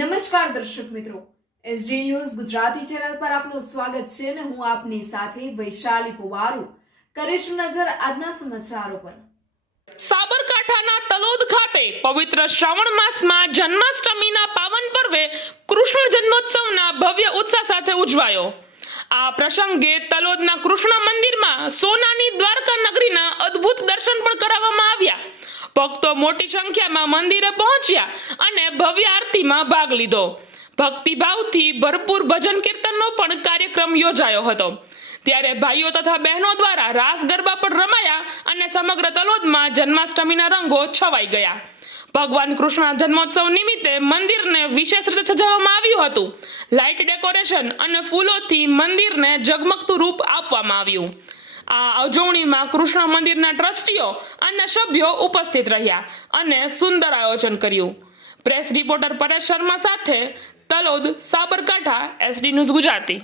નમસ્કાર દર્શક મિત્રો. એસડી ન્યૂઝ ગુજરાતી ચેનલ પર આપનું સ્વાગત છે અને હું આપની સાથે વૈશાલી પુવારુ. કરીશું નજર આજના સમાચારો પર. સાબરકાંઠાના તલોદ ખાતે પવિત્ર શ્રાવણ માસમાં જન્માષ્ટમીના પાવન પર્વે કૃષ્ણ જન્મોત્સવના ભવ્ય ઉત્સાહ સાથે ઉજવાયો. આ પ્રસંગે તલોદના કૃષ્ણ મંદિરમાં સોનાની નગરીના અદ્ભુત દર્શન પણ કરાવવામાં આવ્યા. ભક્તો મોટી સંખ્યામાં મંદિરે પહોંચ્યા અને ભવ્ય આરતીમાં ભાગ લીધો. ભક્તિભાવથી ભરપૂર ભજન કીર્તનનો પણ કાર્યક્રમ યોજાયો હતો. ત્યારે ભાઈઓ તથા બહેનો દ્વારા રાસ ગરબા પણ રમાયા અને સમગ્ર તલોદમાં જન્માષ્ટમીના રંગો છવાઈ ગયા. ભગવાન કૃષ્ણ જન્મોત્સવ નિમિત્તે મંદિરને વિશેષ રીતે સજાવવામાં આવ્યું હતું. લાઇટ ડેકોરેશન અને ફૂલોથી મંદિરને ઝગમગતું રૂપ આપવામાં આવ્યું. આ ઉજવણીમાં કૃષ્ણ મંદિરના ટ્રસ્ટીઓ અને સભ્યો ઉપસ્થિત રહ્યા અને સુંદર આયોજન કર્યું. પ્રેસ રિપોર્ટર પરેશ શર્મા સાથે તલોદ સાબરકાંઠા, એસડી ન્યૂઝ ગુજરાતી.